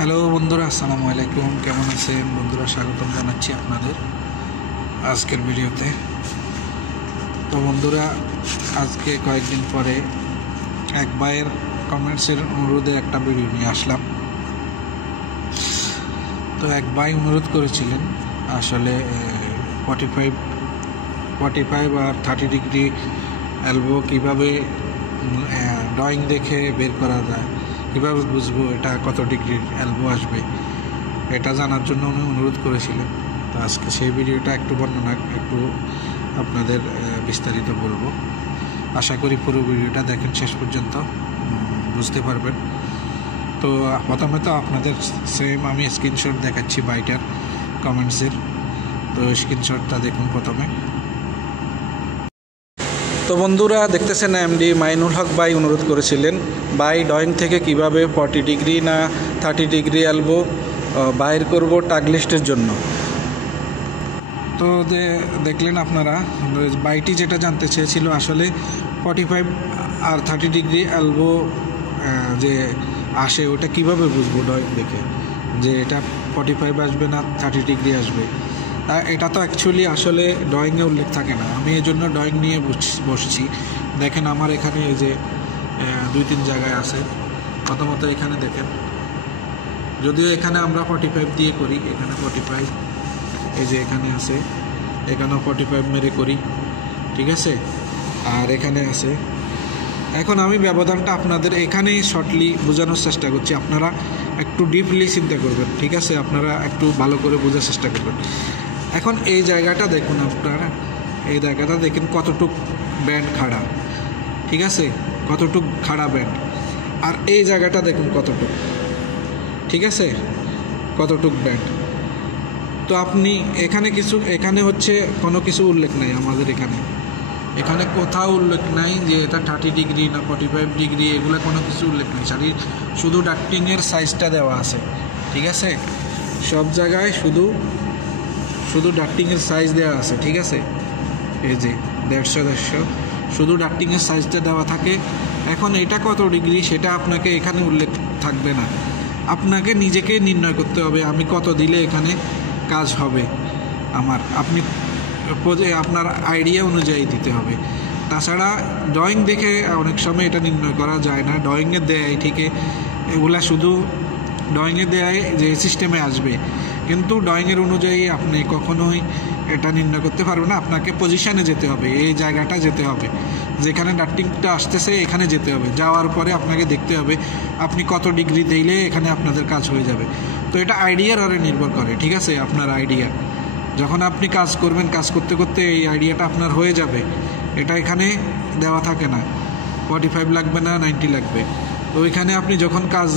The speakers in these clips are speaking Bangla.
হ্যালো বন্ধুরা, আসসালামু আলাইকুম। কেমন আছেন বন্ধুরা? স্বাগতম জানাচ্ছি আপনাদের আজকের ভিডিওতে। তো বন্ধুরা, আজকে কয়েকদিন পরে এক ভাইয়ের কমেন্টসের অনুরোধে একটা ভিডিও নিয়ে আসলাম। তো এক ভাই অনুরোধ করেছিলেন আসলে 45 আর 30 ডিগ্রি এলবো কীভাবে ড্রয়িং দেখে বের করা যায়, কীভাবে বুঝবো এটা কত ডিগ্রির এলবো আসবে, এটা জানার জন্য উনি অনুরোধ করেছিলেন। তো আজকে সেই ভিডিওটা একটু বর্ণনা আপনাদের বিস্তারিত বলবো। আশা করি পুরো ভিডিওটা দেখেন, শেষ পর্যন্ত বুঝতে পারবেন। তো প্রথমে তো আপনাদের সেম আমি স্ক্রিনশট দেখাচ্ছি বাইটার কমেন্টসের। তো স্ক্রিনশটটা দেখুন প্রথমে। তো বন্ধুরা দেখতেছেন, এমডি মাইনুল হক ভাই অনুরোধ করেছিলেন ড্রয়িং থেকে কিভাবে 40 ডিগ্রি না 30 ডিগ্রি এলবো বাইর করব টাগ লিস্টের জন্য। তো দেখলেন আপনারা, বাইটি যেটা জানতে চেয়েছিল আসলে 45 আর 30 ডিগ্রি এলবো যে আসে ওটা কিভাবে বুঝবো ড্রয়িং দেখে, যে এটা 45 আসবে না 30 ডিগ্রি আসবে। এটা তো অ্যাকচুয়ালি আসলে ড্রয়িংয়ে উল্লেখ থাকে না। আমি এই জন্য ড্রয়িং নিয়ে বসছি। দেখেন আমার এখানে এই যে 2-3 জায়গায় আছে। প্রথমত এখানে দেখেন, যদিও এখানে আমরা 45 দিয়ে করি, এখানে 45, এই যে এখানে আছে, এখানেও 45 মেরে করি, ঠিক আছে। আর এখানে আছে। এখন আমি ব্যবধানটা আপনাদের এখানেই শর্টলি বোঝানোর চেষ্টা করছি, আপনারা একটু ডিপলি চিন্তা করবেন, ঠিক আছে। আপনারা একটু ভালো করে বোঝার চেষ্টা করবেন। এখন এই জায়গাটা দেখুন, আপনারা এই জায়গাটা দেখেন কতটুক ব্যান্ড খাড়া, ঠিক আছে, কতটুক খাড়া ব্যান্ড। আর এই জায়গাটা দেখুন কতটুক, ঠিক আছে, কতটুক ব্যান্ড। তো আপনি এখানে হচ্ছে কোনো কিছু উল্লেখ নাই আমাদের এখানে কোথাও উল্লেখ নাই যে এটা 30 ডিগ্রি না 45 ডিগ্রি, এগুলো কোনো কিছু উল্লেখ নেই। শুধু ডাক্টিংয়ের সাইজটা দেওয়া আছে, ঠিক আছে। সব জায়গায় শুধু ডাক্টিংয়ের সাইজ দেওয়া আছে, ঠিক আছে। এই যে 150 শুধু ডাক্টিংয়ের সাইজটা দেওয়া থাকে। এখন এটা কত ডিগ্রি সেটা আপনাকে এখানে উল্লেখ থাকবে না, আপনাকে নিজেকে নির্ণয় করতে হবে আমি কত দিলে এখানে কাজ হবে আপনার আইডিয়া অনুযায়ী দিতে হবে। তাছাড়া ড্রয়িং দেখে অনেক সময় এটা নির্ণয় করা যায় না। ড্রয়িংয়ে দেয় ঠিকই, এগুলা শুধু ড্রয়িংয়ে দেয় যে সিস্টেমে আসবে, কিন্তু ড্রয়িংয়ের অনুযায়ী আপনি কখনোই এটা নির্ণয় করতে পারবেন না। আপনাকে পজিশানে যেতে হবে, এই জায়গাটা যেতে হবে, যেখানে ডাক্টিংটা আসতেছে এখানে যেতে হবে। যাওয়ার পরে আপনাকে দেখতে হবে আপনি কত ডিগ্রি দিলে এখানে আপনাদের কাজ হয়ে যাবে। তো এটা আইডিয়ার আরে নির্ভর করে, ঠিক আছে। আপনার আইডিয়া যখন আপনি কাজ করবেন, কাজ করতে করতে এই আইডিয়াটা আপনার হয়ে যাবে। এটা এখানে দেওয়া থাকে না 45 লাগবে না 90 লাগবে। তো ওইখানে আপনি যখন কাজ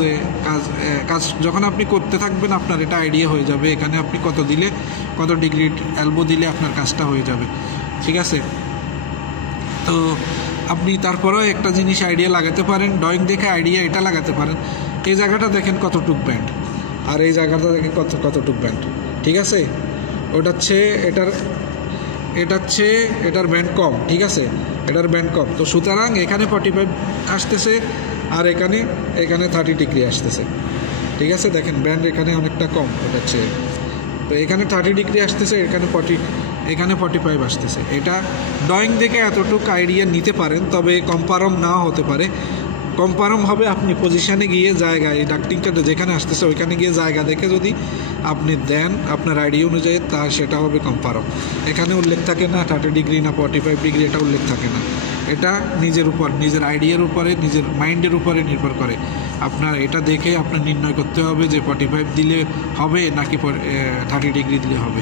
যখন আপনি করতে থাকবেন, আপনার এটা আইডিয়া হয়ে যাবে এখানে আপনি কত দিলে, কত ডিগ্রি এলবো দিলে আপনার কাজটা হয়ে যাবে, ঠিক আছে। তো আপনি তারপরেও একটা জিনিস আইডিয়া লাগাতে পারেন, ড্রয়িং দেখে আইডিয়া এটা লাগাতে পারেন। এই জায়গাটা দেখেন কতটুক ব্যান্ড, আর এই জায়গাটা দেখেন কতটুক ব্যান্ড, ঠিক আছে। এটার ব্যান্ড কম, ঠিক আছে, এটার ব্যান্ড কম। তো সুতরাং এখানে 45 আসতেছে আর এখানে 30 ডিগ্রি আসতেছে, ঠিক আছে। দেখেন ব্যান্ড এখানে অনেকটা কম হচ্ছে। তো এখানে 30 ডিগ্রি আসতেছে, এখানে 45 আসতেছে। এটা ড্রয়িং দেখে এতটুকু আইডিয়া নিতে পারেন, তবে কম্পারম নাও হতে পারে। কম্পারম হবে আপনি পজিশানে গিয়ে জায়গায়, ডাক্টিংটা যেখানে আসতেছে ওইখানে গিয়ে জায়গা দেখে যদি আপনি দেন আপনার আইডিয়া অনুযায়ী, সেটা হবে কম্পারম। এখানে উল্লেখ থাকে না 30 ডিগ্রি না 45 ডিগ্রি, এটা উল্লেখ থাকে না। এটা নিজের আইডিয়ার উপরে, নিজের মাইন্ডের উপরে নির্ভর করে। আপনার এটা দেখে আপনার নির্ণয় করতে হবে যে 45 দিলে হবে নাকি 30 ডিগ্রি দিলে হবে।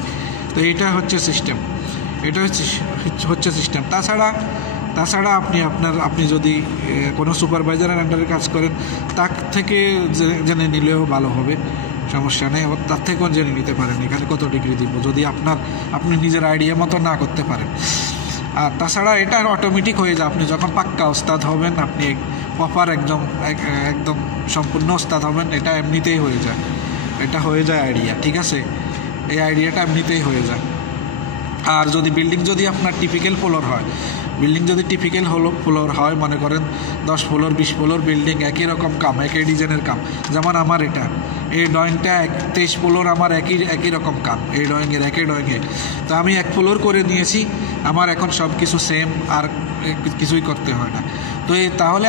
তো এটা হচ্ছে সিস্টেম, সিস্টেম। তাছাড়া আপনি যদি কোনো সুপারভাইজারের আন্ডারে কাজ করেন, তার থেকে জেনে নিলেও ভালো হবে, সমস্যা নেই। তার থেকেও জেনে নিতে পারেন এখানে কত ডিগ্রি দিব, যদি আপনি নিজের আইডিয়া মতো না করতে পারেন। আর তাছাড়া এটা অটোমেটিক হয়ে যায়, আপনি যখন পাক্কা ওস্তাদ হবেন, আপনি প্রপার একদম সম্পূর্ণ ওস্তাদ হবেন, এটা এমনিতেই হয়ে যায়, এটা হয়ে যায় আইডিয়া, ঠিক আছে। এই আইডিয়াটা এমনিতেই হয়ে যায়। আর বিল্ডিং যদি আপনার টিপিক্যাল ফ্লোর হয়, বিল্ডিং যদি টিপিক্যাল হলো ফ্লোর হয়, মনে করেন 10 ফ্লোর 20 ফ্লোর বিল্ডিং, একই রকম কাম, একই ডিজাইনের কাম, যেমন আমার এটা এই ড্রয়িংটা 23 ফ্লোর, আমার একই রকম কাম, এই ড্রয়িংয়ের একই ড্রয়িংয়ে। তো আমি 1 ফ্লোর করে নিয়েছি, আমার এখন সব কিছু সেম, আর কিছুই করতে হয় না। তো তাহলে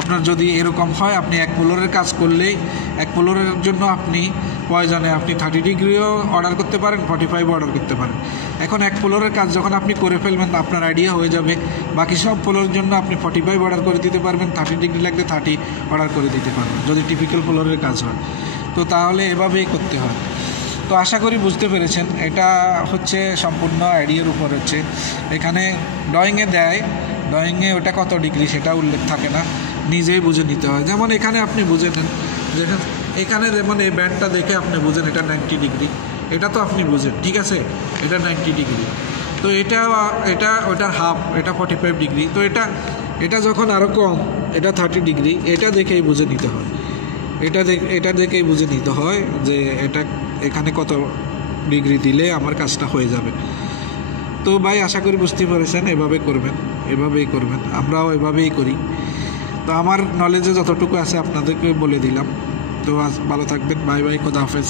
আপনার যদি এরকম হয়, আপনি 1 ফ্লোরের কাজ করলেই 1 ফ্লোরের জন্য আপনি প্রয়োজনে আপনি 30 ডিগ্রিও অর্ডার করতে পারেন, 45 অর্ডার করতে পারেন। এখন 1 ফ্লোরের কাজ যখন আপনি করে ফেলবেন, আপনার আইডিয়া হয়ে যাবে, বাকি সব ফ্লোরের জন্য আপনি 45 অর্ডার করে দিতে পারবেন, 30 ডিগ্রি লাগলে 30 অর্ডার করে দিতে পারবেন, যদি টিপিক্যাল ফ্লোরের কাজ হয়। তো তাহলে এভাবেই করতে হয়। তো আশা করি বুঝতে পেরেছেন। এটা হচ্ছে সম্পূর্ণ আইডিয়ার উপর হচ্ছে। এখানে ড্রয়িংয়ে দেয়, ড্রয়িংয়ে ওটা কত ডিগ্রি সেটা উল্লেখ থাকে না, নিজেই বুঝে নিতে হয়। যেমন এখানে আপনি বুঝে নেন, দেখেন এখানে যেমন এই ব্যান্ডটা দেখে আপনি বুঝেন এটা 90 ডিগ্রি, এটা তো আপনি বুঝেন, ঠিক আছে, এটা 90 ডিগ্রি। তো এটা ওটার হাফ, এটা 45 ডিগ্রি। তো এটা যখন আরও কম, এটা 30 ডিগ্রি, এটা দেখেই বুঝে নিতে হয়, এটা দেখেই বুঝে নিতে হয় যে এটা এখানে কত ডিগ্রি দিলে আমার কাজটা হয়ে যাবে। তো ভাই আশা করি বুঝতে পেরেছেন, এভাবেই করবেন, আমরাও এভাবেই করি। তো আমার নলেজে যতটুকু আছে আপনাদেরকে বলে দিলাম। তো আজ ভালো থাকবেন, বাই বাই, খোদা হাফেজ।